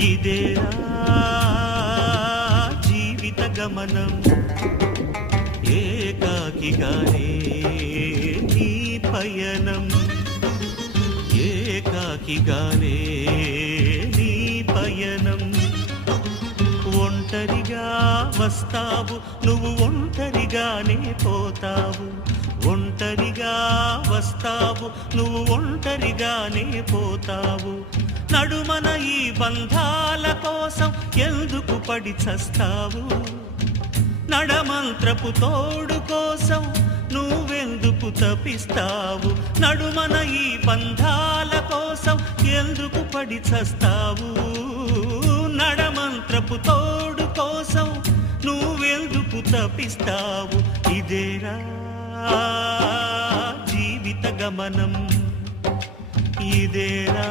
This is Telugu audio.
ఇదేరా జీవిత గమనం, ఏకాకిగానే నీ పయనం, ఏకాకిగానే నీ పయనం. ఒంటరిగా వస్తావు నువ్వు, ఒంటరిగానే పోతావు. ఒంటరిగా వస్తావు నువ్వు, ఒంటరిగానే పోతావు. నడుమన ఈ బంధాల కోసం ఎందుకు పడి చస్తావు? నడమంత్రపు తోడు కోసం నువ్వెందుకు తపిస్తావు? నడుమన ఈ బంధాల కోసం ఎందుకు పడి చస్తావు? నడమంత్రపు తోడు కోసం నువ్వెందుకు తపిస్తావు? ఇదేరా జీవిత గమనం, ఇదేరా